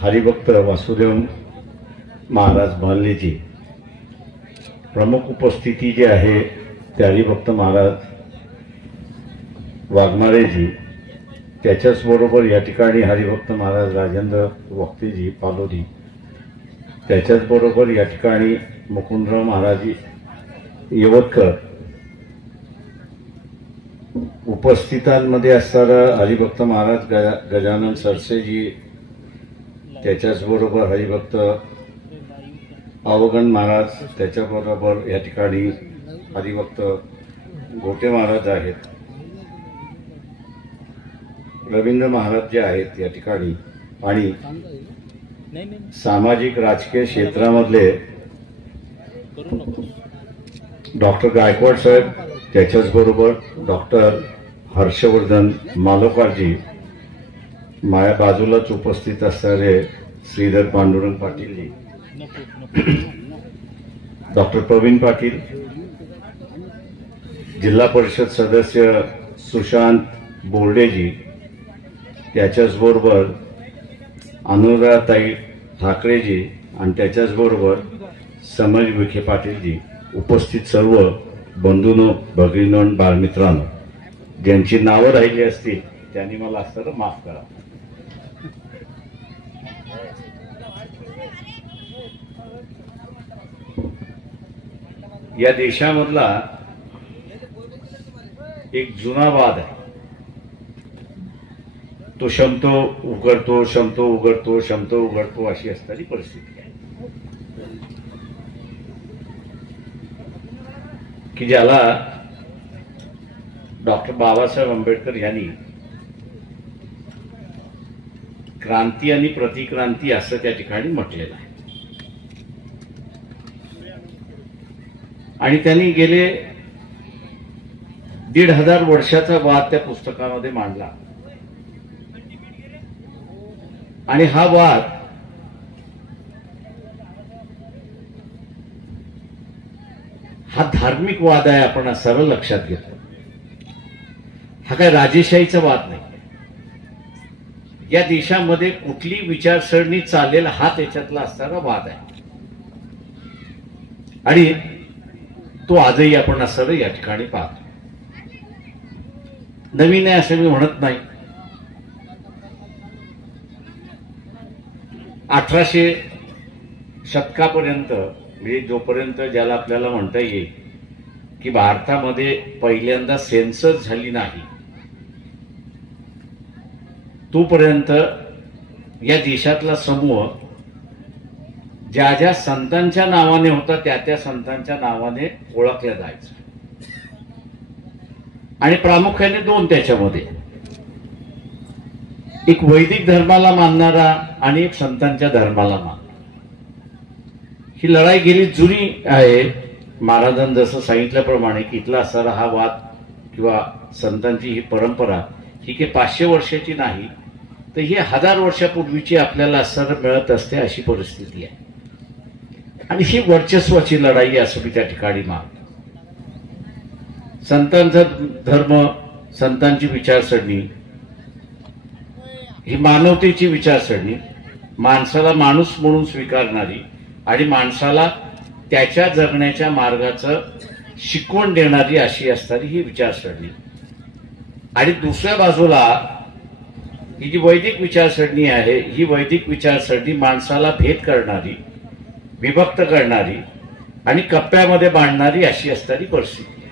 हरिभक्त वासुदेव महाराज महल्लेची प्रमुख उपस्थिती जी आहे ते हरिभक्त महाराज वाघमारेजी, त्याच्याच बरोबर या ठिकाणी हरिभक्त महाराज राजेंद्र वक्तेजी पालोदी, त्याच्याच बरोबर या ठिकाणी मुकुंदराव महाराज यवतकर, उपस्थितांमध्ये असणारा हरिभक्त महाराज गजानन सरसेजी, त्याच्याच बरोबर हरिभक्त अवगण महाराज, त्याच्याबरोबर या ठिकाणी हरिभक्त गोटे महाराज आहेत, रवींद्र महाराज जे आहेत या ठिकाणी, आणि सामाजिक राजकीय क्षेत्रामधले डॉक्टर गायकवाड साहेब, त्याच्याच बरोबर डॉक्टर हर्षवर्धन मालोकारजी, माझ्या बाजूलाच उपस्थित असणारे श्रीधर पांडुरंग पाटीलजी, डॉक्टर प्रवीण पाटील, जिल्हा परिषद सदस्य सुशांत बोर्डेजी, त्याच्याच बरोबर अनुराधाताई ठाकरेजी, आणि त्याच्याच बरोबर समज विखे पाटीलजी, उपस्थित सर्व बंधूंनो, भगिनींनो, बालमित्रांनो, ज्यांची नावं राहिली असतील त्यांनी मला असं माफ करा. या देशामधला एक जुना वाद आहे, तो शमतो उघडतो, शमतो उघडतो, शमतो उघडतो, अशी असणारी परिस्थिती आहे की ज्याला डॉक्टर बाबासाहेब आंबेडकर यांनी क्रांती आणि प्रतिक्रांती असं त्या ठिकाणी म्हटलेलं आहे. आणि त्यांनी गेले 1500 वर्षाचा वाद त्या पुस्तकामध्ये मांडला. आणि हा वाद हा धार्मिक वाद आहे, आपण सर्व लक्षात घेतो. हा काय राजेशाहीचा वाद नाही. या देशामध्ये कुठली विचारसरणी चालेल हा त्याच्यातला असणारा वाद आहे. आणि तो आजही आपण असं या ठिकाणी पाहतो. नवीन आहे असं मी म्हणत नाही. 1800 शतकापर्यंत, म्हणजे जोपर्यंत ज्याला आपल्याला म्हणता येईल की भारतामध्ये पहिल्यांदा सेन्सस झाली नाही, तोपर्यंत या देशातला समूह ज्या ज्या संतांच्या नावाने होता त्या त्या संतांच्या नावाने ओळखल्या जायचं. आणि प्रामुख्याने दोन त्याच्यामध्ये, एक वैदिक धर्माला मानणारा आणि एक संतांच्या धर्माला मानणारा. ही लढाई गेली जुनी आहे. महाराजांनी जसं सांगितल्याप्रमाणे की इथला असणारा हा वाद किंवा संतांची ही परंपरा ही काही 500 वर्षाची नाही, तर ही 1000 वर्षापूर्वीची आपल्याला असणारं मिळत असते अशी परिस्थिती आहे. आणि ही वर्चस्वाची लढाई असं मी त्या ठिकाणी मानतो. संतांचा धर्म, संतांची विचारसरणी ही मानवतेची विचारसरणी, माणसाला माणूस म्हणून स्वीकारणारी आणि माणसाला त्याच्या जगण्याच्या मार्गाचं शिकवण देणारी अशी असणारी ही विचारसरणी. आणि दुसऱ्या बाजूला ही जी वैदिक विचारसरणी आहे, ही वैदिक विचारसरणी माणसाला भेद करणारी, विभक्त करणारी आणि कप्प्यामध्ये बांधणारी अशी असणारी परिस्थिती आहे.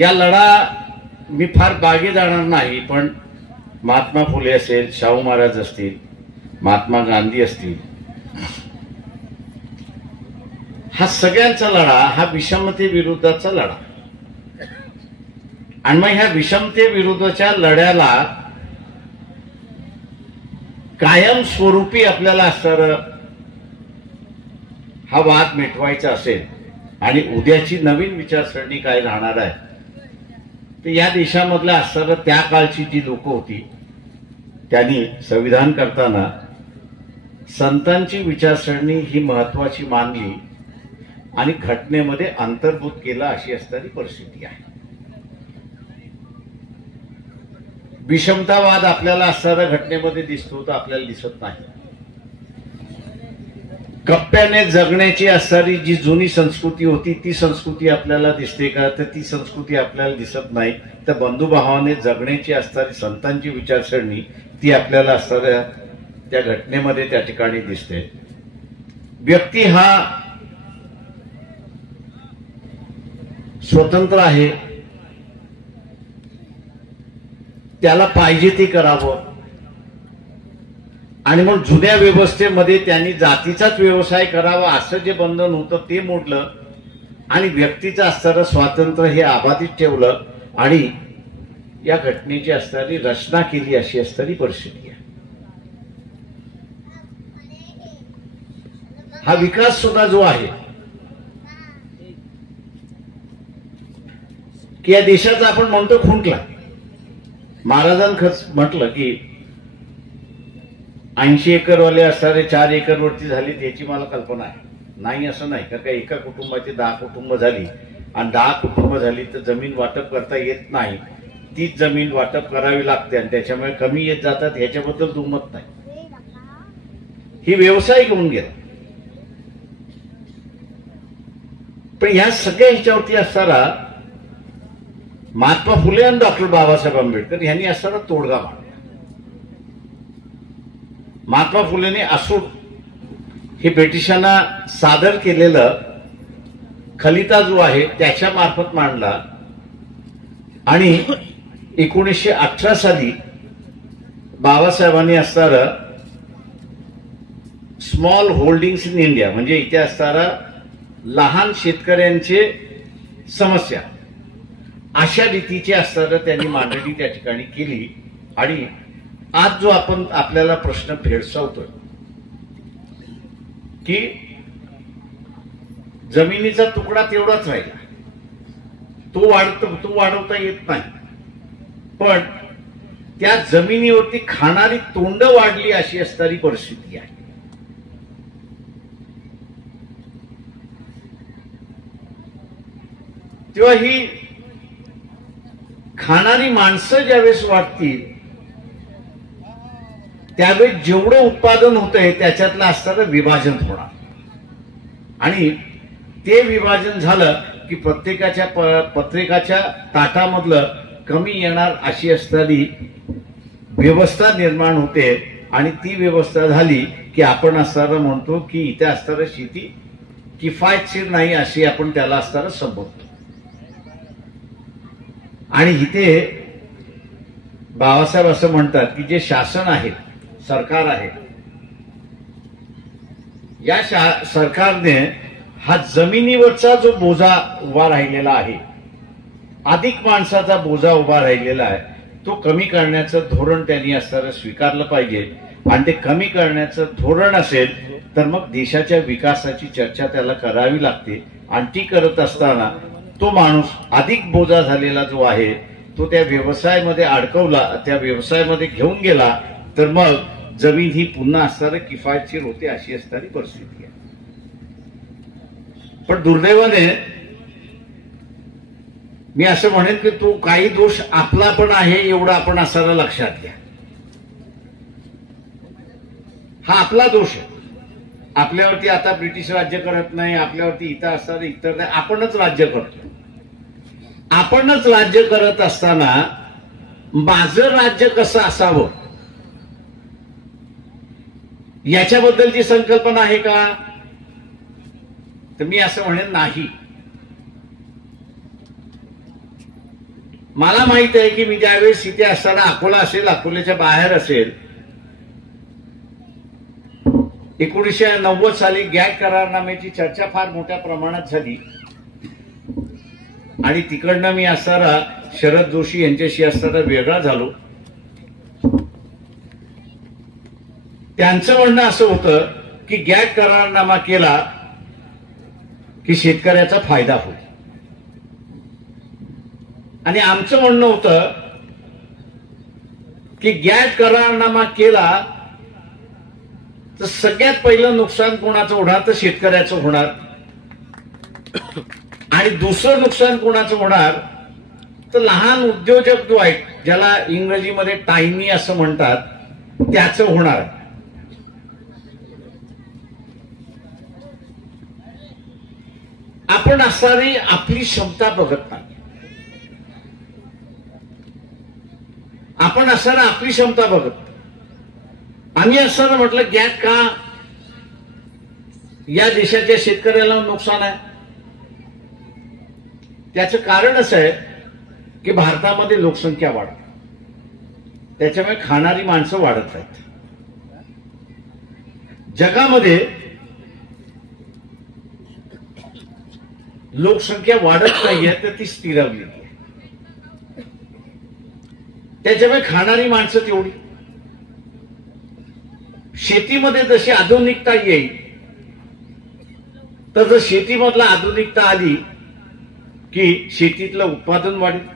या लढा मी फार बागे जाणार नाही, पण महात्मा फुले असेल, शाहू महाराज असतील, महात्मा गांधी असतील, हा सगळ्यांचा लढा हा विषमतेविरुद्धचा लढा. आणि मग ह्या विषमतेविरुद्धच्या लढ्याला कायम स्वरूपी आपल्याला असणारं हा वाद मिटवायचा असेल आणि उद्याची नवीन विचारसरणी काय राहणार आहे, तर या देशामधल्या असणारं त्या काळची जी लोक होती त्यांनी संविधान करताना संतांची विचारसरणी ही महत्वाची मानली आणि घटनेमध्ये अंतर्भूत केला अशी असणारी परिस्थिती आहे. विषमतावाद आपल्याला असणाऱ्या घटनेमध्ये दिसतो तर आपल्याला दिसत नाही. कप्प्याने जगण्याची असणारी जी जुनी संस्कृती होती ती संस्कृती आपल्याला दिसते का? तर ती संस्कृती आपल्याला दिसत नाही. तर बंधुभावाने जगण्याची असणारी संतांची विचारसरणी ती आपल्याला असणाऱ्या त्या घटनेमध्ये त्या ठिकाणी दिसते. व्यक्ती हा स्वतंत्र आहे, त्याला पाहिजे ते करावं. आणि मग जुन्या व्यवस्थेमध्ये त्यांनी जातीचाच व्यवसाय करावा असं जे बंधन होतं ते मोडलं आणि व्यक्तीचं असणारं स्वातंत्र्य हे अबाधित ठेवलं आणि या घटनेची असणारी रचना केली अशी असणारी परिस्थिती आहे. हा विकास सुद्धा जो आहे की या देशाचा आपण म्हणतो खुंटला. महाराजांनी म्हटलं की 80 एकरवाले असणारे 4 एकरवरती झाले याची मला कल्पना आहे. नाही असं नाही का एका कुटुंबाची 10 कुटुंब झाली आणि 10 कुटुंब झाली तर जमीन वाटप करता येत नाही. तीच जमीन वाटप करावी लागते आणि त्याच्यामुळे कमी येत जातात ह्याच्याबद्दल दुमत नाही. ही व्यवसाय घेऊन गेला. पण ह्या सगळ्या ह्याच्यावरती असणारा महात्मा फुले आणि डॉक्टर बाबासाहेब आंबेडकर यांनी असणारा तोडगा मांडला. महात्मा फुलेने असूड हे ब्रिटिशांना सादर केलेलं खलिता जो आहे त्याच्या मार्फत मांडला आणि 1918 साली बाबासाहेबांनी असणारं स्मॉल होल्डिंग्स इन इंडिया म्हणजे इथे असणारा लहान शेतकऱ्यांचे समस्या अशा रीतीची असणारं त्यांनी मांडणी त्या ठिकाणी केली. आणि आज जो आपण आपल्याला प्रश्न भेडसावतोय की जमिनीचा तुकडा तेवढाच राहिला, तो वाढवता येत नाही, पण त्या जमिनीवरती खाणारी तोंड वाढली अशी असणारी परिस्थिती आहे. तेव्हा ही खाणारी माणसं ज्यावेळेस वाढतील त्यावेळेस जेवढं उत्पादन होतंय त्याच्यातलं असणारं विभाजन होणार आणि ते विभाजन झालं की प्रत्येकाच्या ताटामधलं कमी येणार अशी असणारी व्यवस्था निर्माण होते. आणि ती व्यवस्था झाली की आपण असणारं म्हणतो की इथे असणारं शेती किफायतशीर नाही अशी आपण त्याला असणारं संबोधतो. आणि इथे बाबासाहेब असं म्हणतात की जे शासन आहे सरकार आहे या सरकारने हा जमिनीवरचा जो बोजा उभा राहिलेला आहे, अधिक माणसाचा बोजा उभा राहिलेला आहे, तो कमी करण्याचं धोरण त्यांनी असणारं स्वीकारलं पाहिजे. आणि ते कमी करण्याचं धोरण असेल तर मग देशाच्या विकासाची चर्चा त्याला करावी लागते. आणि ती करत असताना तो माणूस अधिक बोजा झालेला जो आहे तो त्या व्यवसायामध्ये अडकवला, त्या व्यवसायामध्ये घेऊन गेला तर मग जमीन ही पुन्हा असणारं किफायतशीर होते अशी असणारी परिस्थिती आहे. पण दुर्दैवाने मी असं म्हणेन की तो काही दोष आपला पण आहे एवढं आपण असायला लक्षात घ्या. हा आपला दोष आहे. आपल्यावरती आता ब्रिटिश राज्य करत नाही, आपल्यावरती इथं असणारे इतर नाही, आपणच राज्य करतो. आपणच राज्य करत असताना माझं राज्य कसं असावं याच्याबद्दलची संकल्पना आहे का? तर मी असं म्हणेन नाही. मला माहित आहे की मी ज्यावेळेस इथे असताना अकोला असेल, अकोल्याच्या बाहेर असेल, 1990 साली गॅट करारनाम्याची चर्चा फार मोठ्या प्रमाणात झाली आणि तिकडनं मी असणारा शरद जोशी यांच्याशी असणारा वेगळा झालो. त्यांचं म्हणणं असं होतं की गॅट करारनामा केला की शेतकऱ्याचा फायदा होईल आणि आमचं म्हणणं होतं की गॅट करारनामा केला तर सगळ्यात पहिलं नुकसान कोणाचं होणार? तर शेतकऱ्याचं होणार. आणि दुसरं नुकसान कोणाचं होणार? तर लहान उद्योजक जो आहे, ज्याला इंग्रजीमध्ये टायनी असं म्हणतात, त्याचं होणार आहे. आपण असणारी आपली क्षमता बघत नाही. आपण असणारा आपली क्षमता बघत. आम्ही असताना म्हटलं गॅट का या देशाच्या शेतकऱ्याला नुकसान आहे? त्याचं कारण असं आहे की भारतामध्ये लोकसंख्या वाढते, त्याच्यामुळे खाणारी माणसं वाढत आहेत. जगामध्ये लोकसंख्या वाढत नाहीये, तर ती स्थिरावली आहे. त्याच्यामुळे खाणारी माणसं तेवढी. शेतीमध्ये जशी आधुनिकता येईल, तर जर शेतीमधला आधुनिकता आली की शेतीतलं उत्पादन वाढेल,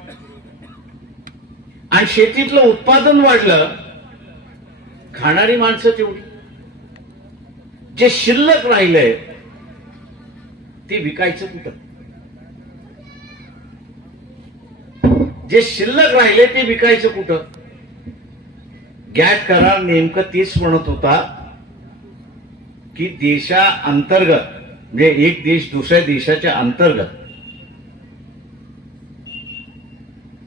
आणि शेतीतलं उत्पादन वाढलं, खाणारी माणसं तेवढी. जे शिल्लक राहिलंय ते विकायचं कुठं? जे शिल्लक राहिले ते विकायचं कुठं? गॅट करार नेमकं तेच म्हणत होता की देशाअंतर्गत, म्हणजे एक देश दुसऱ्या देशाच्या अंतर्गत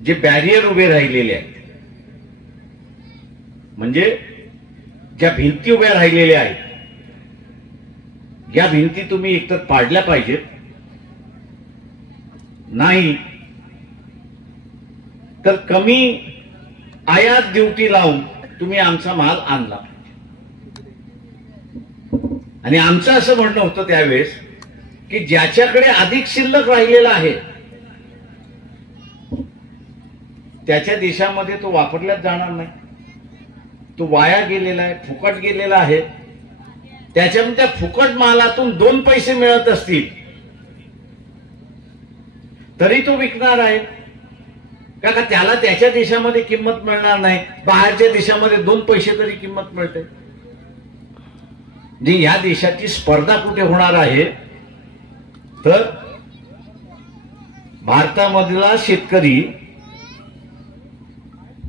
जे बॅरियर उभे राहिलेले आहेत, म्हणजे ज्या भिंती उभ्या राहिलेल्या आहेत, या भिंती तुम्ही एकतर पाडल्या पाहिजेत, नाही तर कमी आयात ड्युटी लावून तुम्ही आमचा माल आणला. आणि आमचं असं म्हणणं होतं त्यावेळेस की ज्याच्याकडे अधिक शिल्लक राहिलेला आहे त्याच्या देशामध्ये तो वापरल्याच जाणार नाही, तो वाया गेलेला आहे, फुकट गेलेला आहे. त्याच्यामध्ये त्या फुकट मालातून 2 पैसे मिळत असतील तरी तो विकणार आहे का त्याला त्याच्या देशामध्ये किंमत मिळणार नाही, बाहेरच्या देशामध्ये 2 पैसे तरी किंमत मिळते. जी या देशाची स्पर्धा कुठे होणार आहे, तर भारतामधला शेतकरी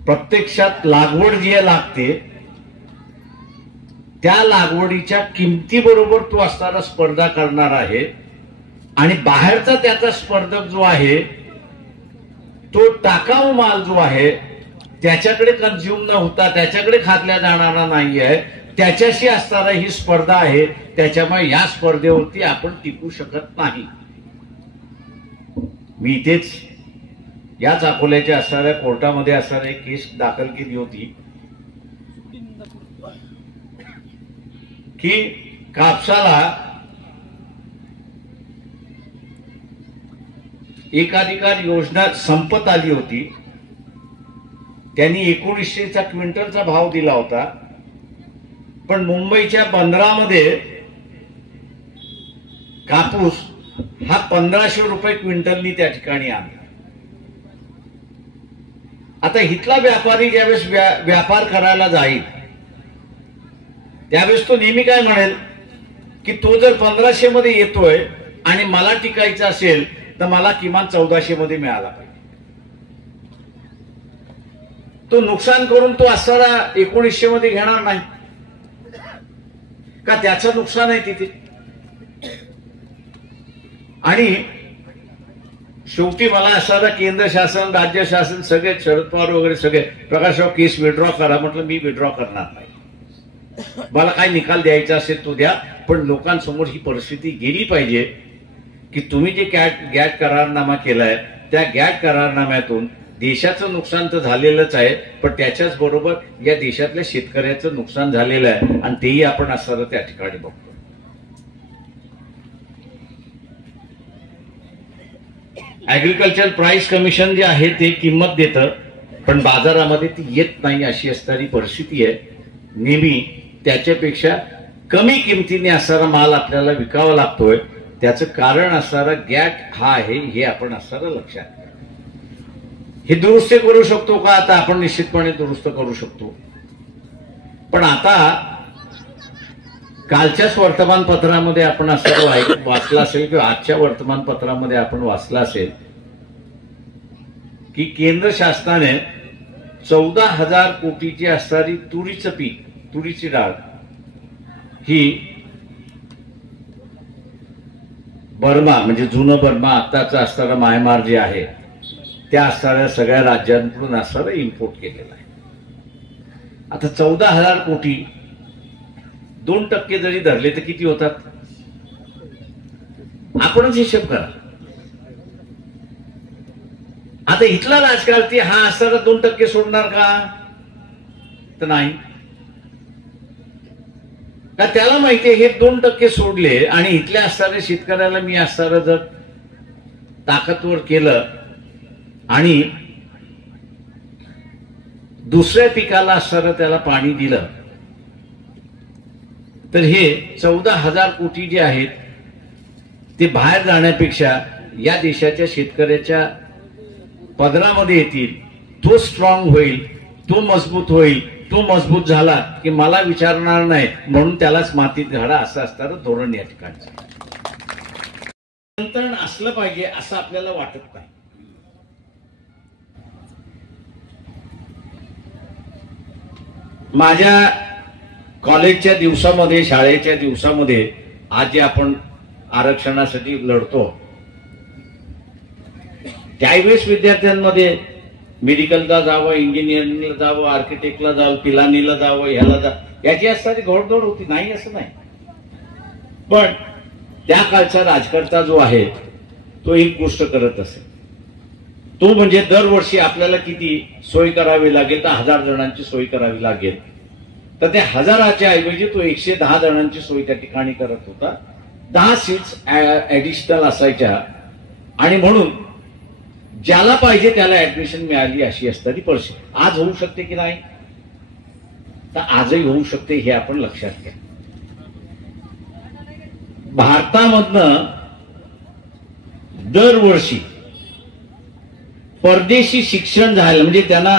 प्रत्यक्षात लागवड जी लागते त्या लागवडीच्या किमतीबरोबर तो असणारा स्पर्धा करणार आहे. आणि बाहेरचा त्याचा स्पर्धक जो आहे तो टाकाऊ माल जो आहे त्याच्याकडे कन्झ्युम न होता, त्याच्याकडे खाल्ल्या जाणारा नाही आहे, त्याच्याशी असणारा ही स्पर्धा आहे. त्याच्यामुळे या स्पर्धेवरती आपण टिकू शकत नाही. मी इथेच याच अकोल्याच्या असणाऱ्या कोर्टामध्ये असणारी एक केस दाखल केली होती की कापसाला एकाधिकार योजना संपत आली होती. त्यांनी 1900चा क्विंटलचा भाव दिला होता, पण मुंबईच्या बंदरामध्ये कापूस हा 1500 रुपये क्विंटलनी त्या ठिकाणी आणला. आता इथला व्यापारी ज्यावेळेस व्यापार करायला जाईल त्यावेळेस तो नेहमी काय म्हणेल की तो जर 1500 मध्ये येतोय आणि मला टिकायचं असेल तर मला किमान 1400 मध्ये मिळाला पाहिजे. तो नुकसान करून तो असणारा 1900 मध्ये घेणार नाही का? त्याचं नुकसान आहे तिथे. आणि शेवटी मला असणारा केंद्र शासन, राज्य शासन सगळे, शरद पवार वगैरे सगळे, प्रकाशराव केस विड्रॉ करा. म्हटलं मी विड्रॉ करणार नाही. मला काय निकाल द्यायचा असेल तो द्या, पण लोकांसमोर ही परिस्थिती गेली पाहिजे की तुम्ही जे गॅट करारनामा केलाय त्या गॅट करारनाम्यातून देशाचं नुकसान तर झालेलंच आहे, पण त्याच्याच बरोबर या देशातल्या शेतकऱ्याचं नुकसान झालेलं आहे आणि तेही आपण असणारं त्या ठिकाणी बघतो. ऍग्रिकल्चर प्राइस कमिशन जे आहे ते किंमत देतं, पण बाजारामध्ये ती येत नाही अशी असणारी परिस्थिती आहे. नेहमी त्याच्यापेक्षा कमी किमतीने असणारा माल आपल्याला विकावा लागतोय. त्याचं कारण असणारा गॅट हा आहे, हे आपण असणारं लक्षात घ्या. हे दुरुस्त करू शकतो का? आता आपण निश्चितपणे दुरुस्त करू शकतो. पण आता कालच्याच वर्तमानपत्रामध्ये आपण असं वाचलं असेल किंवा आजच्या वर्तमानपत्रामध्ये आपण वाचलं असेल की केंद्र शासनाने 14,000 कोटीची असणारी तुरीचं पीक, तुरीची डाळ ही बर्मा म्हणजे जुनं बर्मा आत्ताचं असणारं म्यानमार जे आहे त्या असणाऱ्या सगळ्या राज्यांकडून असणारं इम्पोर्ट केलेलं आहे. आता 14,000 कोटी 2% जरी धरले तर किती होतात? आपणच हिशोब करा. आता इथला राजकारणी हा असणारा 2% सोडणार का? तर नाही. का त्याला माहितीये हे 2% सोडले आणि इथल्या असणाऱ्या शेतकऱ्याला मी असणारं जर ताकदवर केलं आणि दुसऱ्या पिकाला असणारं त्याला पाणी दिलं तर हे 14,000 कोटी जे आहेत ते बाहेर जाण्यापेक्षा या देशाच्या शेतकऱ्याच्या पदरामध्ये येतील. तो स्ट्रॉंग होईल, तो मजबूत होईल. तो मजबूत झाला की मला विचारणार नाही म्हणून त्यालाच मातीत घाला असं असणारं धोरण या ठिकाणचं नियंत्रण असलं पाहिजे असं आपल्याला वाटत नाही. माझ्या कॉलेजच्या दिवसामध्ये, शाळेच्या दिवसामध्ये आज जे आपण आरक्षणासाठी लढतो त्यावेळेस विद्यार्थ्यांमध्ये मेडिकलला जावं, इंजिनिअरिंगला जावं, आर्किटेक्टला जावं, पिलानीला जावं, ह्याला जावं याची असणारी घोडदौड होती, नाही असं नाही. पण त्या काळचा राजकर्ता जो आहे तो एक गोष्ट करत असे, तो म्हणजे दरवर्षी आपल्याला किती सोय करावी लागेल तर 1000 जणांची सोय करावी लागेल. तर त्या 1000च्या ऐवजी तो 110 जणांची सोय त्या ठिकाणी करत होता. 10 सीट्स ऍडिशनल असायच्या आणि म्हणून ज्याला पाहिजे त्याला ऍडमिशन मिळाली अशी असणारी परिस्थिती. आज होऊ शकते की नाही? तर आजही होऊ शकते हे आपण लक्षात घ्या. भारतामधनं दरवर्षी परदेशी शिक्षण झालं म्हणजे त्यांना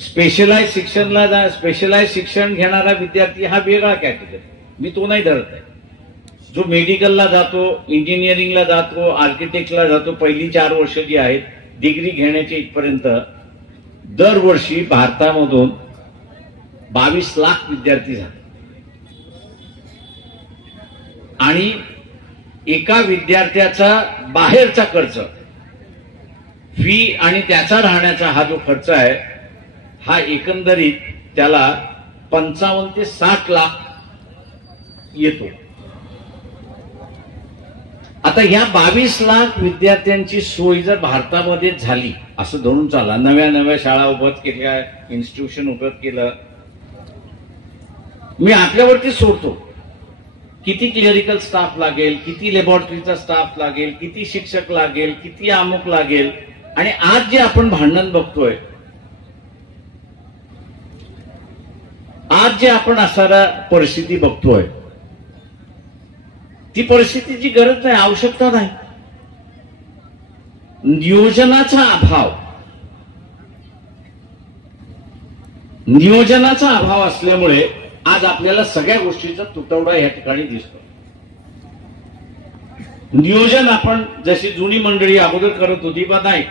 स्पेशलाइज शिक्षण घेणारा विद्यार्थी हा वेगळा कॅटेगरी, मी तो नाही धरत आहे. जो मेडिकलला जातो, इंजिनिअरिंगला जातो, आर्किटेक्टला जातो, पहिली 4 वर्ष जी आहेत डिग्री घेण्याच्या इथपर्यंत दरवर्षी भारतामधून 22 लाख विद्यार्थी झाले आणि एका विद्यार्थ्याचा बाहेरचा खर्च, फी आणि त्याचा राहण्याचा हा जो खर्च आहे हा एकंदरीत त्याला 55 ते 60 लाख येतो. आता या 22 लाख विद्यार्थ्यांची सोय जर भारतामध्ये झाली असं धरून चाला, नव्या शाळा उभं केल्या, इन्स्टिट्यूशन उभं केलं, मी आपल्यावरती सोडतो किती क्लिअरिकल स्टाफ लागेल, किती लॅबोरेटरीचा स्टाफ लागेल, किती शिक्षक लागेल, किती अमुक लागेल. आणि आज जे आपण भांडण बघतोय, आज जे आपण असणारा परिस्थिती बघतोय ती परिस्थितीची गरज नाही, आवश्यकता नाही. नियोजनाचा अभाव असल्यामुळे आज आपल्याला सगळ्या गोष्टीचा तुटवडा या ठिकाणी दिसतो. नियोजन आपण जशी जुनी मंडळी अगोदर करत होती बा नाही,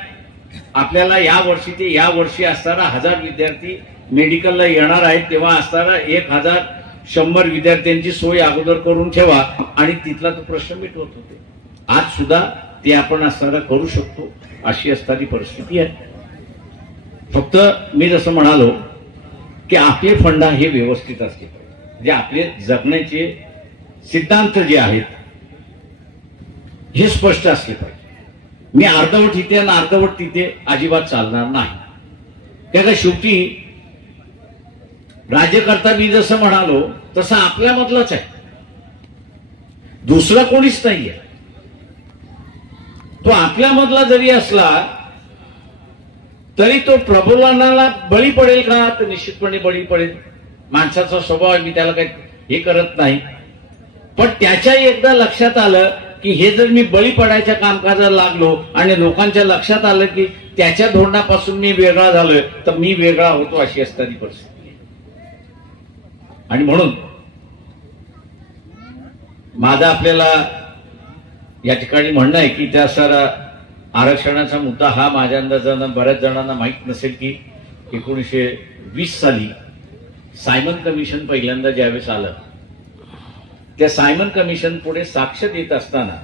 आपल्याला या वर्षी ते या वर्षी असताना 1000 विद्यार्थी मेडिकलला येणार आहेत तेव्हा असताना 1100 विद्यार्थ्यांची सोय अगोदर करून ठेवा आणि तिथला तो प्रश्न मिटवत होते. आज सुद्धा ते आपण असताना करू शकतो अशी असणारी परिस्थिती आहे. फक्त मी जसं म्हणालो की आपले फंडा हे व्यवस्थित असले पाहिजे, म्हणजे आपले जगण्याचे सिद्धांत जे आहेत हे स्पष्ट असले पाहिजे. मी अर्धवट इथे आणि अर्धवट तिथे अजिबात चालणार नाही. त्याला शेवटी राज्यकर्ता मी जसं म्हणालो तसं आपल्यामधलाच आहे, दुसरा कोणीच नाहीये. तो आपल्यामधला जरी असला तरी तो प्रबोधनाला बळी पडेल का? तर निश्चितपणे बळी पडेल. माणसाचा स्वभाव मी त्याला काही हे करत नाही. पण त्याच्या एकदा लक्षात आलं की हे जर मी बळी पडायच्या कामकाजाला लागलो आणि लोकांच्या लक्षात आलं की त्याच्या धोरणापासून मी वेगळा झालोय तर मी वेगळा होतो अशी असणारी परिस्थिती. आणि म्हणून माझं आपल्याला या ठिकाणी म्हणणं आहे की त्या सारा आरक्षणाचा मुद्दा हा माझ्या अंदाजानं बऱ्याच जणांना माहीत नसेल की 1920 साली सायमन कमिशन पहिल्यांदा ज्यावेळेस आलं, त्या सायमन कमिशन पुढे साक्ष देत असताना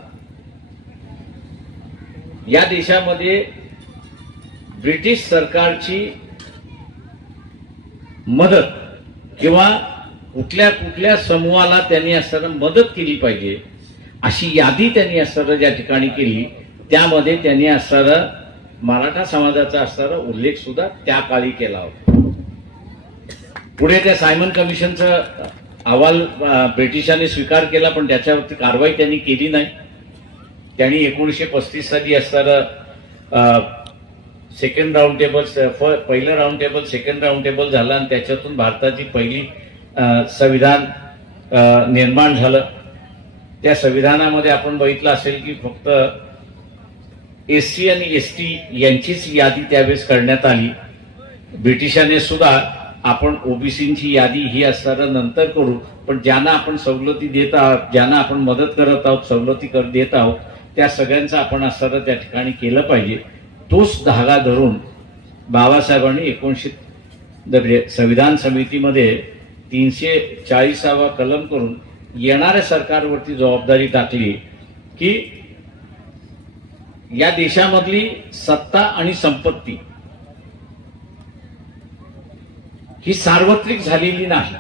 या देशामध्ये ब्रिटिश सरकारची मदत किंवा कुठल्या कुठल्या समूहाला त्यांनी असताना मदत केली पाहिजे अशी यादी त्यांनी असताना ज्या ठिकाणी केली, त्यामध्ये त्यांनी असणारा मराठा समाजाचा असणारा उल्लेख सुद्धा त्या काळी केला होता. पुढे त्या सायमन कमिशनचा अहवाल ब्रिटिशांनी स्वीकार केला, पण त्याच्यावरती कारवाई त्यांनी केली नाही. त्यांनी 1935 साली असणारा सेकंड राऊंड टेबल, पहिलं round table, second round table झालं आणि त्याच्यातून भारताची पहिली संविधान निर्माण झालं. त्या संविधानामध्ये आपण बघितलं असेल की फक्त एससी आणि एसटी यांचीच यादी त्यावेळेस करण्यात आली. ब्रिटिशांनी सुद्धा आपण ओबीसीची यादी ही असणारं नंतर करू, पण ज्यांना आपण सवलती देत आहोत, ज्यांना आपण मदत करत आहोत, सवलती देत आहोत, त्या सगळ्यांचं आपण असणारं त्या ठिकाणी केलं पाहिजे. तोच धागा धरून बाबासाहेबांनी 1900 संविधान समितीमध्ये 340वा कलम करून येणाऱ्या सरकारवरती जबाबदारी टाकली की या देशामधली सत्ता आणि संपत्ती ही सार्वत्रिक झालेली नाही,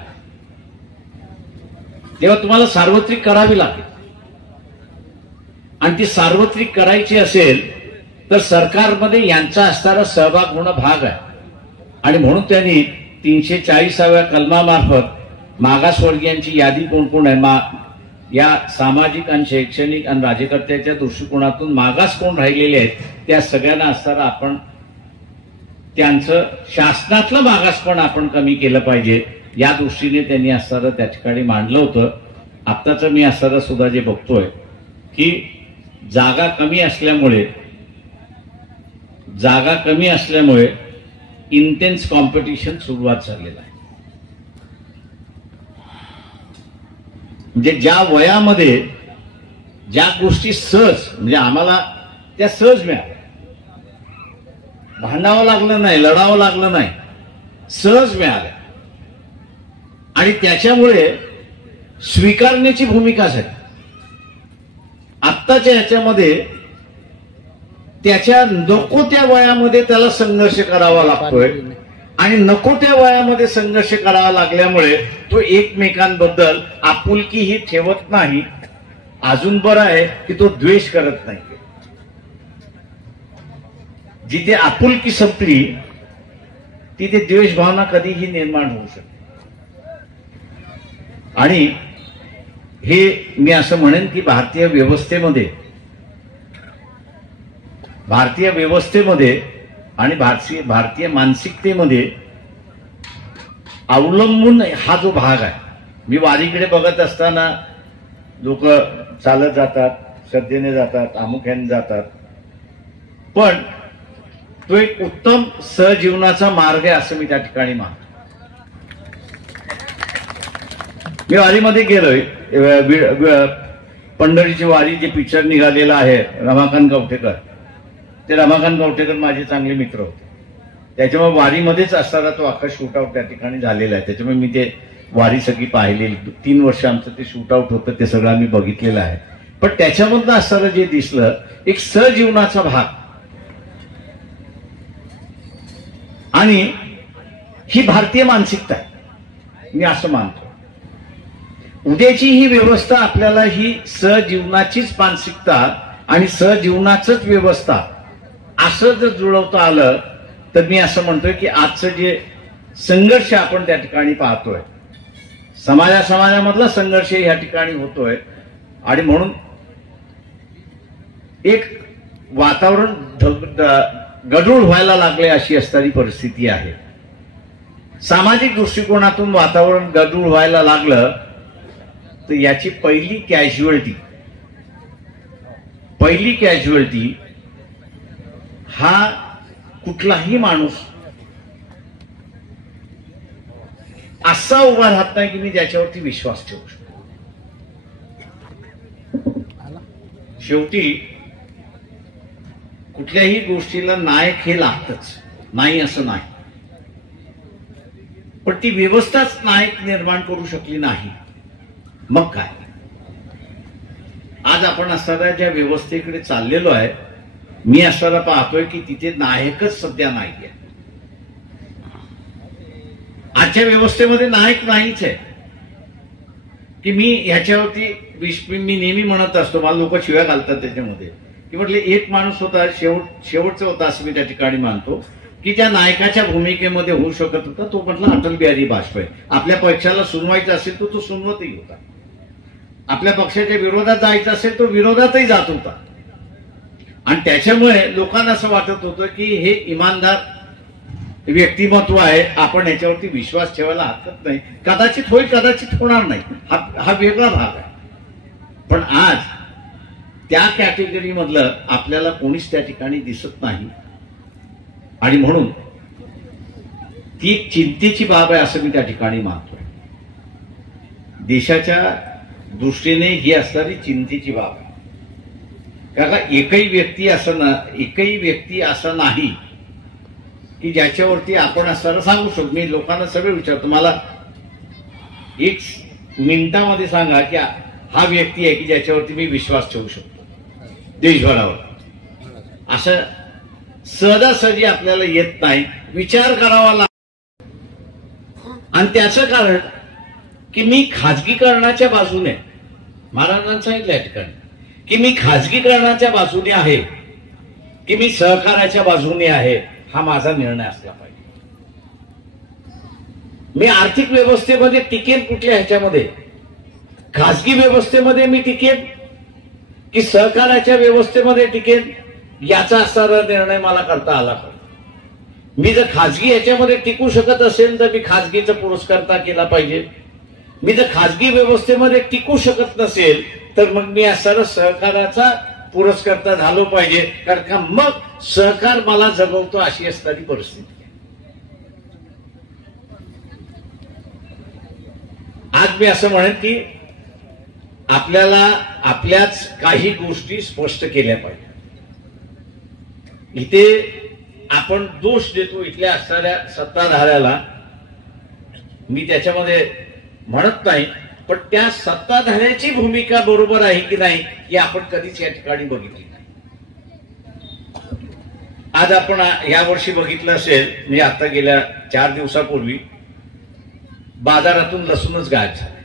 तेव्हा तुम्हाला सार्वत्रिक करावी लागेल. आणि ती सार्वत्रिक करायची असेल तर सरकारमध्ये यांचा असणारा सहभाग होणं भाग आहे. आणि म्हणून त्यांनी 340व्या कलमामार्फत मागासवर्गीयांची यादी कोण कोण आहे, या सामाजिक आणि शैक्षणिक आणि राज्यकर्त्याच्या दृष्टिकोनातून मागास कोण राहिलेले आहेत, त्या सगळ्यांना असणारा आपण त्यांचं शासनातलं मागासपण आपण कमी केलं पाहिजे या दृष्टीने त्यांनी असणारं त्या ठिकाणी मांडलं होतं. आत्ताचं मी असणारं सुद्धा जे बघतोय की जागा कमी असल्यामुळे इंटेन्स कॉम्पिटिशन सुरुवात झालेलं आहे. म्हणजे ज्या वयामध्ये ज्या गोष्टी सहज, म्हणजे आम्हाला त्या सहज मिळाल्या, भांडावं लागलं नाही, लढावं लागलं नाही, सहज मिळाल्या आणि त्याच्यामुळे स्वीकारण्याची भूमिका झाली. आत्ताच्या ह्याच्यामध्ये त्याच्या नको त्या वयामध्ये त्याला संघर्ष करावा लागतोय आणि नको त्या वयामध्ये संघर्ष करावा लागल्यामुळे तो एकमेकांबद्दल आपुलकी ही ठेवत नाही. अजून बरं आहे की तो द्वेष करत नाही. जिथे आपुलकी संपली तिथे द्वेष भावना कधीही निर्माण होऊ शकते. आणि हे मी असं म्हणेन की भारतीय व्यवस्थेमध्ये आणि भारतीय मानसिकतेमध्ये अवलंबून हा जो भाग आहे. मी वारीकडे बघत असताना लोक चालत जातात, श्रद्धेने जातात, आमुख्याने जातात, पण तो एक उत्तम सहजीवनाचा मार्ग आहे असं मी त्या ठिकाणी मानतो. मी वारीमध्ये गेलोय, पंढरीची वारी जे पिक्चर निघालेलं आहे रमाकांत गवठेकर, ते रमाकांत गवठेकर माझे चांगले मित्र होते. त्याच्यामुळे वारीमध्येच असताना तो अख्खा शूटआउट त्या ठिकाणी झालेला आहे. त्याच्यामुळे मी ते वारी सगळी पाहिलेली, 3 वर्ष आमचं ते शूटआउट होतं, ते सगळं आम्ही बघितलेलं आहे. पण त्याच्यामधनं असताना जे दिसलं एक सहजीवनाचा भाग, आणि ही भारतीय मानसिकता आहे मी असं मानतो. उद्याची ही व्यवस्था आपल्याला ही सहजीवनाचीच मानसिकता आणि सहजीवनाचंच व्यवस्था असं जर जुळवता आलं तर मी असं म्हणतोय की आजचं जे संघर्ष आपण त्या ठिकाणी पाहतोय, समाजामधला संघर्ष या ठिकाणी होतोय, आणि म्हणून एक वातावरण गढूळ व्हायला लागले अशी असणारी परिस्थिती आहे. सामाजिक दृष्टिकोनातून वातावरण गढूळ व्हायला लागलं तर याची पहिली कॅज्युअल्टी हा कुठलाही माणूस असा उभा राहत नाही की मी ज्याच्यावरती विश्वास ठेवू शकतो. शेवटी कुठल्याही गोष्टीला नायक हे लागतच, नाही असं नाही, पण ती व्यवस्थाच नायक निर्माण करू शकली नाही. मग काय, आज आपण असताना ज्या व्यवस्थेकडे चाललेलो आहे, मी असताना पाहतोय की तिथे नायकच सध्या नाहीये. आजच्या व्यवस्थेमध्ये नायक नाहीच आहे. की मी ह्याच्यावरती मी नेहमी म्हणत असतो, मला लोक शिव्या घालतात त्याच्यामध्ये, की म्हटले एक माणूस होता, शेवटचा होता असं मी त्या ठिकाणी मानतो, की ज्या नायकाच्या भूमिकेमध्ये होऊ शकत होता तो म्हटलं अटल बिहारी वाजपेयी. आपल्या पक्षाला सुनवायचं असेल तो सुनवतही होता, आपल्या पक्षाच्या विरोधात जायचं असेल तो विरोधातही जात होता. आणि त्याच्यामुळे लोकांना असं वाटत होतं की हे इमानदार व्यक्तिमत्व आहे, आपण याच्यावरती विश्वास ठेवायला हरकत नाही. कदाचित होईल, कदाचित होणार नाही, हा वेगळा भाग आहे. पण आज त्या कॅटेगरी मधलं आपल्याला कोणीच त्या ठिकाणी दिसत नाही. आणि म्हणून ती एक चिंतेची बाब आहे असं मी त्या ठिकाणी मानतोय. देशाच्या दृष्टीने ही असणारी चिंतेची बाब आहे. कारण एकही व्यक्ती असं नाही की ज्याच्यावरती आपण असताना सांगू शकतो. मी लोकांना सगळं विचारतो, मला एक मिनिटामध्ये सांगा की हा व्यक्ती आहे की ज्याच्यावरती मी विश्वास ठेवू शकतो देशभरावर. असं सहजासहजी आपल्याला येत नाही, विचार करावा लागतो. आणि त्याचं कारण की मी खाजगीकरणाच्या बाजूने, महाराजांनी सांगितलं या ठिकाणी की मी खाजगीकरणाच्या बाजूने आहे की मी सहकाराच्या बाजूने आहे, हा माझा निर्णय असला पाहिजे. मी आर्थिक व्यवस्थेमध्ये टिकेन कुठल्या ह्याच्यामध्ये, खाजगी व्यवस्थेमध्ये मी टिकेन की सहकाराच्या व्यवस्थेमध्ये टिकेन, याचा असणारा निर्णय मला करता आला पाहिजे. मी जर खाजगी ह्याच्यामध्ये टिकू शकत असेल तर मी खाजगीचा पुरस्कारता केला पाहिजे. मी जर खाजगी व्यवस्थेमध्ये टिकू शकत नसेल तर मग मी असणारा सहकाराचा पुरस्कर्ता झालो पाहिजे. कारण का मग सहकार मला जगवतो अशी असणारी परिस्थिती. आज मी असं म्हणेन की आपल्याला आपल्याच काही गोष्टी स्पष्ट केल्या पाहिजे. इथे आपण दोष देतो इथल्या असणाऱ्या सत्ताधाऱ्याला, मी त्याच्यामध्ये म्हणत नाही, पण त्या सत्ताधाऱ्याची भूमिका बरोबर आहे की नाही हे आपण कधीच या ठिकाणी बघितली नाही. आज आपण यावर्षी बघितलं असेल, मी आता गेल्या 4 दिवसापूर्वी बाजारातून लसूणच गायब झाला.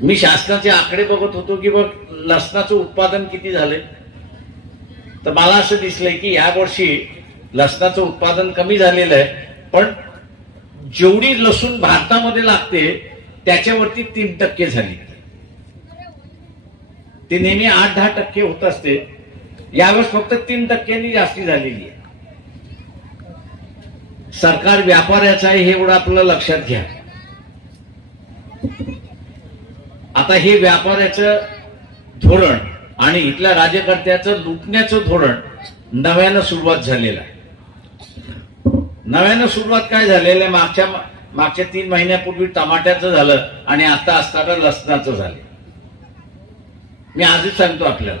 मी शासनाचे आकडे बघत होतो की बघ लसणाचं उत्पादन किती झालंय, तर मला असं दिसलंय की यावर्षी लसणाचं उत्पादन कमी झालेलं आहे, पण जेवढी लसूण भारतामध्ये लागते त्याच्यावरती 3% झाली. ते नेहमी 8-10% होत असते, यावेळेस फक्त 3% जास्ती झालेली आहे. सरकार व्यापाऱ्याचं आहे हे एवढं आपलं लक्षात घ्या. आता हे व्यापाऱ्याचं धोरण आणि इथल्या राज्यकर्त्याचं लुटण्याचं धोरण नव्यानं सुरुवात झालेलं आहे. नव्यानं सुरुवात काय झालेलं आहे, मागच्या 3 महिन्यापूर्वी टमाट्याचं झालं आणि आता असताना लसणाचं झालं. मी आजच सांगतो आपल्याला,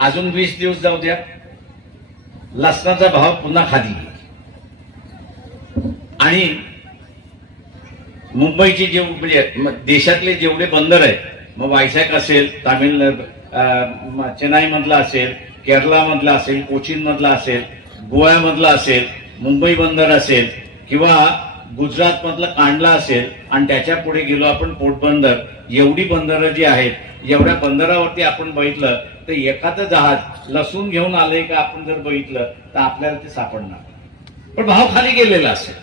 अजून 20 दिवस जाऊ द्या, लसणाचा भाव पुन्हा खाली गेला. आणि मुंबईचे जे म्हणजे देशातले जेवढे बंदर आहेत, मग वायझॅक असेल, चेन्नई मधला असेल, केरला मधला असेल, कोचीन मधला असेल, गोव्यामधला असेल, मुंबई बंदर असेल किंवा गुजरात मधलं कांडला असेल, आणि त्याच्या पुढे गेलो आपण पोटबंदर, एवढी बंदरं जी आहेत, एवढ्या बंदरावरती आपण बघितलं तर एखादं जहाज लसूण घेऊन आलंय का आपण जर बघितलं तर आपल्याला ते सापडणार, पण भाव खाली गेलेला असेल.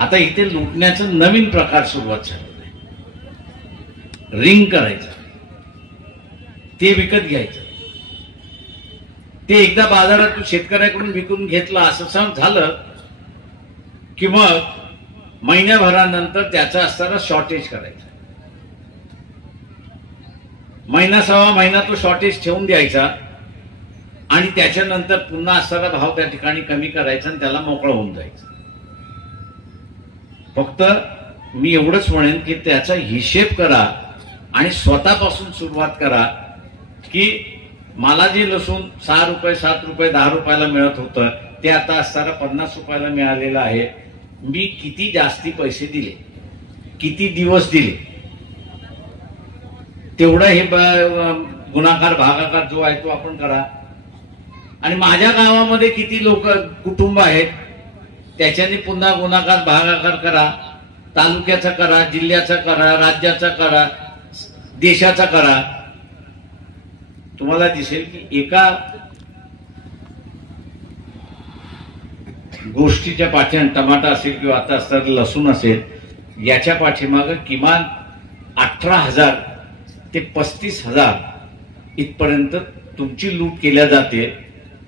आता इथे लुटण्याचं नवीन प्रकार सुरुवात झालेला आहे. रिंग करायचं, ते विकत घ्यायचं, ते एकदा बाजारातून शेतकऱ्याकडून विकून घेतलं असं झालं की मग महिन्याभरानंतर त्याचा असताना शॉर्टेज करायचं. महिना सव्वा महिना तो शॉर्टेज ठेवून द्यायचा आणि त्याच्यानंतर पुन्हा असणारा भाव त्या ठिकाणी कमी करायचा आणि त्याला मोकळं होऊन जायचं. फक्त मी एवढंच म्हणेन की त्याचा हिशेब करा आणि स्वतःपासून सुरुवात करा की मला जे लसूण 6 रुपये 7 रुपये 10 रुपयाला मिळत होतं ते आता असताना 50 रुपयाला मिळालेलं आहे. मी किती जास्ती पैसे दिले, किती दिवस दिले, तेवढा हे गुणाकार भागाकार जो आहे तो आपण करा. आणि माझ्या गावामध्ये किती लोक कुटुंब आहेत त्याच्याने पुन्हा गुणाकार भागाकार करा. तालुक्याचा करा, जिल्ह्याचा करा, राज्याचा करा, देशाचा करा. तुम्हाला दिसेल की एका गोष्टीच्या पाठीमागे टमाटा असेल किंवा आता असताना लसूण असेल, याच्या पाठीमागे किमान 18,000 ते 35,000 इथपर्यंत तुमची लूट केल्या जाते.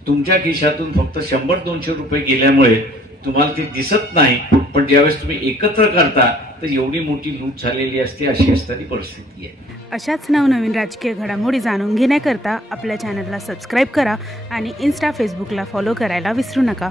तुमच्या खिशातून फक्त 100-200 रुपये गेल्यामुळे तुम्हाला ते दिसत नाही, पण ज्यावेळेस तुम्ही एकत्र करता तर एवढी मोठी लूट झालेली असते. अशी असणारी परिस्थिती आहे. अशाच नवनवीन राजकीय घडामोडी जाणून घेण्याकरता आपल्या चॅनलला सबस्क्राईब करा आणि इन्स्टा फेसबुकला फॉलो करायला विसरू नका.